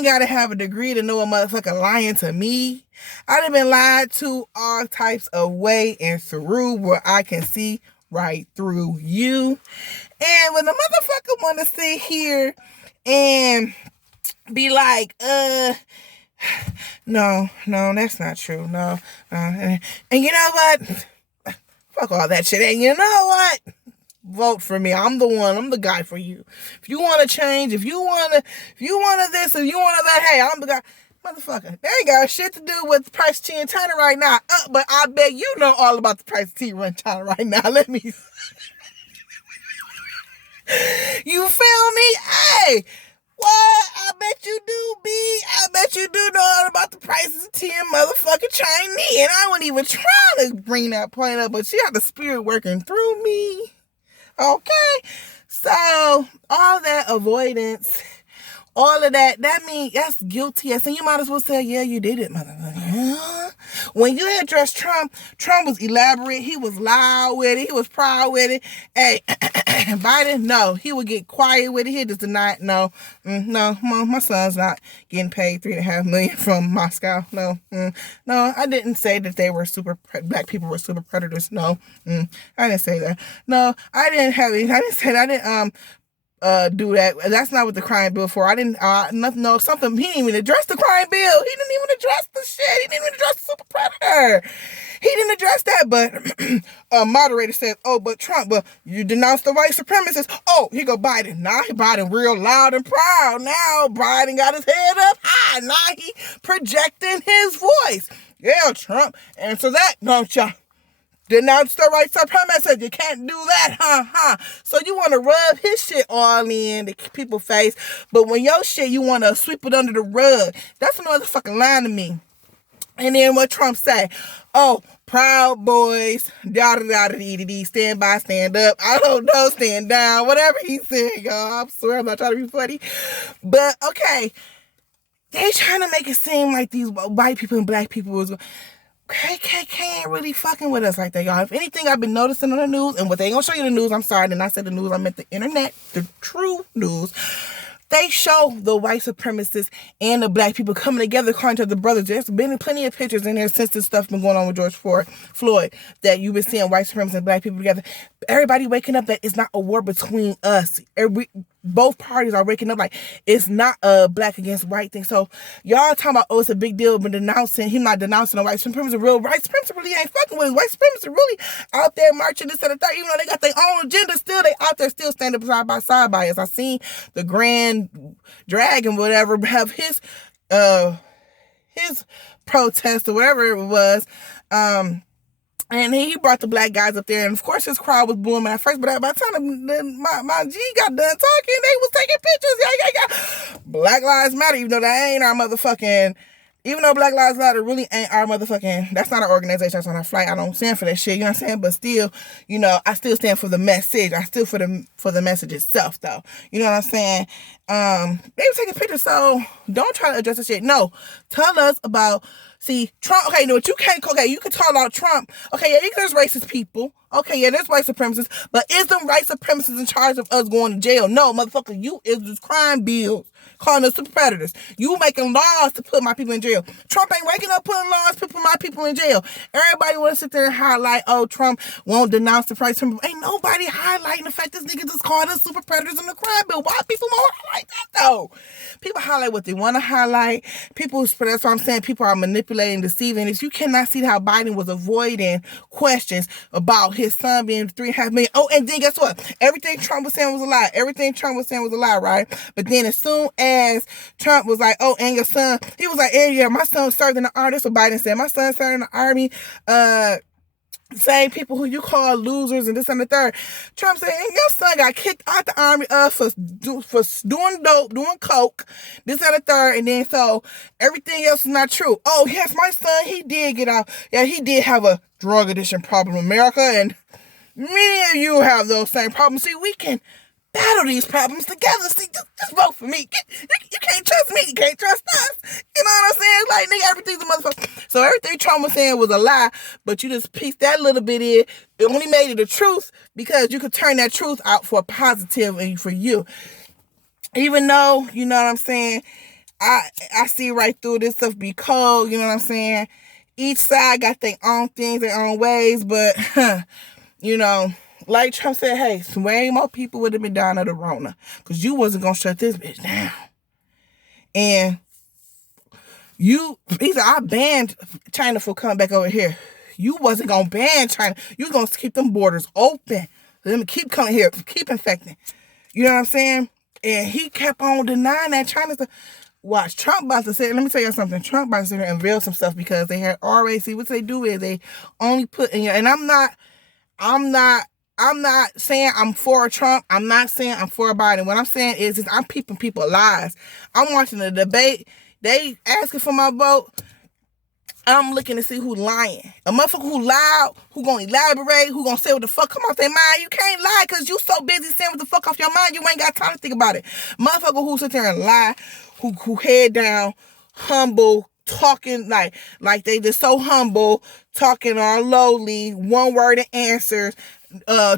gotta have a degree to know a motherfucker lying to me. I done been lied to all types of way and through, where I can see right through you. And when the motherfucker want to sit here and be like, no, that's not true. No. And you know what? Fuck all that shit. And you know what? Vote for me. I'm the guy for you. If you want to change, if you want to this, if you want to that, hey, I'm the guy. Motherfucker, they ain't got shit to do with the price of tea in China right now. But I bet you know all about the price of tea in China right now. Let me. You feel me? Hey, what? I bet you do, B. I bet you do know all about the prices of tea in motherfucking Chinese. And I wasn't even trying to bring that point up, but she had the spirit working through me. Okay? So, all that avoidance, all of that, that means that's guilty. And you might as well say, yeah, you did it, motherfucker. When you address Trump, Trump was elaborate. He was loud with it. He was proud with it. Hey, Biden, no, he would get quiet with it. He just deny it. No, no, my son's not getting paid $3.5 million from Moscow. No, no, I didn't say that they were black people were super predators. No, I didn't say that. No, I didn't say that. I didn't do that. That's not what the crime bill for. I didn't no something. He didn't even address the crime bill. He didn't even address the shit. He didn't even address the super predator. He didn't address that. But a moderator said, "Oh, but Trump, but you denounced the white supremacists." Oh, here go Biden. Now he Biden real loud and proud. Now Biden got his head up high. Now he projecting his voice. Yeah, Trump. Answer that, don't y'all? Denounce the white supremacist. You can't do that, So you want to rub his shit all in the people's face, but when your shit, you want to sweep it under the rug. That's another fucking line to me. And then what Trump say? Oh, Proud Boys, da-da-da-da-dee-dee-dee, stand by, stand up. I don't know, stand down, whatever he said, y'all. I swear I'm not trying to be funny. But, okay, they trying to make it seem like these white people and black people was... KKK ain't really fucking with us like that, y'all. If anything, I've been noticing on the news, and what they ain't gonna show you the news, I'm sorry, then I said the news, I meant the internet, the true news. They show the white supremacists and the black people coming together, calling each other brothers. There's been plenty of pictures in there since this stuff been going on with George Floyd that you've been seeing white supremacists and black people together. Everybody waking up that it's not a war between us. Both parties are waking up like it's not a black against white thing. So y'all talking about, oh, it's a big deal, but denouncing, him not denouncing the white supremacists. Real white supremacists really ain't fucking with us. White supremacists really out there marching this and the third. Even though they got their own agenda, still they out there still standing side by side by us. I seen the Grand Dragon, whatever, have his protest or whatever it was. And he brought the black guys up there, and of course his crowd was booming at first, but by the time my G got done talking, they was taking pictures. Yeah. Black Lives Matter, even though that ain't our motherfucking, even though Black Lives Matter really ain't our motherfucking, that's not our organization, that's not our flight. I don't stand for that shit, you know what I'm saying? But still, you know, I still stand for the message. I still for the message itself, though. You know what I'm saying? They were taking pictures, so don't try to address the shit. No, tell us about, see, Trump, okay, no, you can't, okay, you can talk about Trump. Okay, yeah, there's racist people. Okay, yeah, there's white supremacists, but is them white supremacists in charge of us going to jail? No, motherfucker, you is just crime bills calling us super predators. You making laws to put my people in jail. Trump ain't waking up putting laws to put my people in jail. Everybody want to sit there and highlight, oh, Trump won't denounce the price. Ain't nobody highlighting the fact this nigga just called us super predators in the crime bill. Why people won't highlight that, though? People highlight what they want to highlight. That's what I'm saying. People are manipulating, deceiving. If you cannot see how Biden was avoiding questions about his son being $3.5 million. Oh, and then guess what? Everything Trump was saying was a lie. Everything Trump was saying was a lie, right? But then as soon as Trump was like, oh, and your son, he was like, yeah, my son served in the army. That's what Biden said. My son served in the army. Same people who you call losers and this and the third. Trump said, and your son got kicked out the army for doing dope, doing coke, this and the third. And then so everything else is not true. Oh, yes, my son, he did get out. Yeah, he did have a drug addiction problem in America. And many of you have those same problems. See, we can battle these problems together. See, just vote for me. You can't trust me. You can't trust us. You know what I'm saying? Like, nigga, everything's a motherfucker. So everything Trump was saying was a lie, but you just pieced that little bit in. It only made it the truth because you could turn that truth out for a positive and for you. Even though, you know what I'm saying, I see right through this stuff be cold, you know what I'm saying? Each side got their own things, their own ways, but, you know, like Trump said, hey, way more people would have been down at the Rona because you wasn't going to shut this bitch down. And he said, I banned China from coming back over here. You wasn't going to ban China. You was going to keep them borders open. Let them keep coming here, keep infecting. You know what I'm saying? And he kept on denying that China's the... Watch, Trump about to say, let me tell you something. Trump about to sit here and reveal some stuff because they had already, see, what they do is they only put in your, and I'm not saying I'm for Trump. I'm not saying I'm for Biden. What I'm saying is I'm peeping people's lies. I'm watching the debate. They asking for my vote. I'm looking to see who lying. A motherfucker who loud, who gonna elaborate, who gonna say what the fuck come off their mind. You can't lie because you so busy saying what the fuck off your mind, you ain't got time to think about it. Motherfucker who sit there and lie, who head down, humble, talking like they just so humble, talking all lowly, one word answers,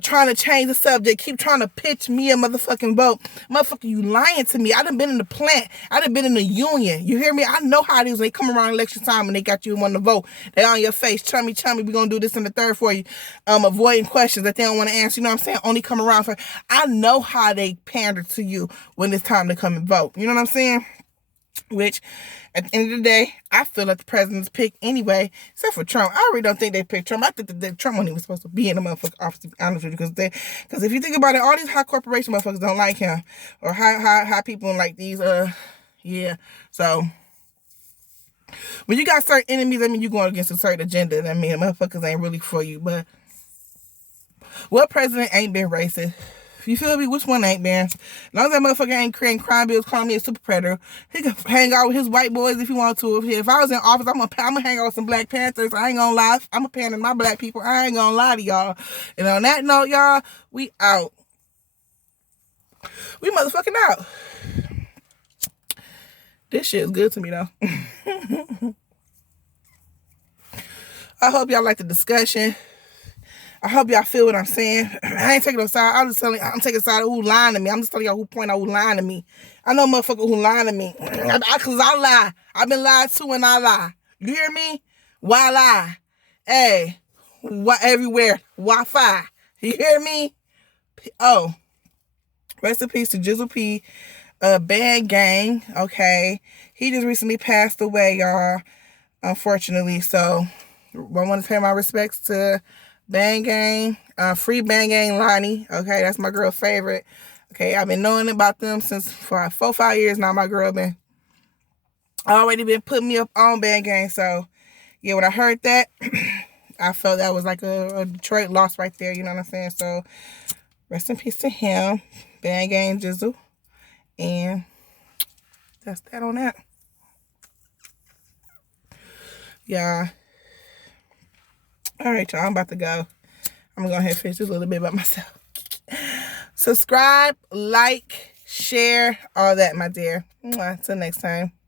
trying to change the subject, keep trying to pitch me a motherfucking vote. Motherfucker, you lying to me. I done been in the plant. I done been in the union. You hear me? I know how it is when they come around election time and they got you wanting to vote. They on your face, chummy, we gonna do this in the third for you. Avoiding questions that they don't want to answer. You know what I'm saying? Only come around for. I know how they pander to you when it's time to come and vote. You know what I'm saying? Which, at the end of the day, I feel like the president's pick anyway, except for Trump. I really don't think they picked Trump. I think that Trump wasn't even supposed to be in the motherfucking office, to be honest with you, because if you think about it, all these high corporation motherfuckers don't like him, or high people in like these, yeah. So when you got certain enemies, I mean, you going against a certain agenda. I mean, motherfuckers ain't really for you. But what president ain't been racist? You feel me? Which one ain't been? As long as that motherfucker ain't creating crime bills, calling me a super predator, he can hang out with his white boys if he wants to. If I was in office, I'm gonna hang out with some Black Panthers. I ain't gonna lie. I'm a pander my black people. I ain't gonna lie to y'all. And on that note, y'all, we out. We motherfucking out. This shit is good to me though. I hope y'all like the discussion. I hope y'all feel what I'm saying. I ain't taking no side. I'm taking side of who lying to me. I'm just telling y'all who point out who lying to me. I know motherfucker who lying to me. Cause I lie. I've been lied to and I lie. You hear me? Why lie? Hey, what everywhere? Wi-Fi. You hear me? Oh, rest in peace to Jizzle P. Band Gang. Okay. He just recently passed away, y'all. Unfortunately. So I want to pay my respects to Bang Gang, free Bang Gang Lonnie. Okay, that's my girl's favorite. Okay, I've been knowing about them since for 4-5 years now. My girl been already been putting me up on Bang Gang. So yeah, when I heard that, I felt that was like a Detroit loss right there. You know what I'm saying? So rest in peace to him, Bang Gang Jizzle, and that's that on that. Yeah. All right, y'all, I'm about to go. I'm going to go ahead and finish this a little bit by myself. Subscribe, like, share, all that, my dear. Till next time.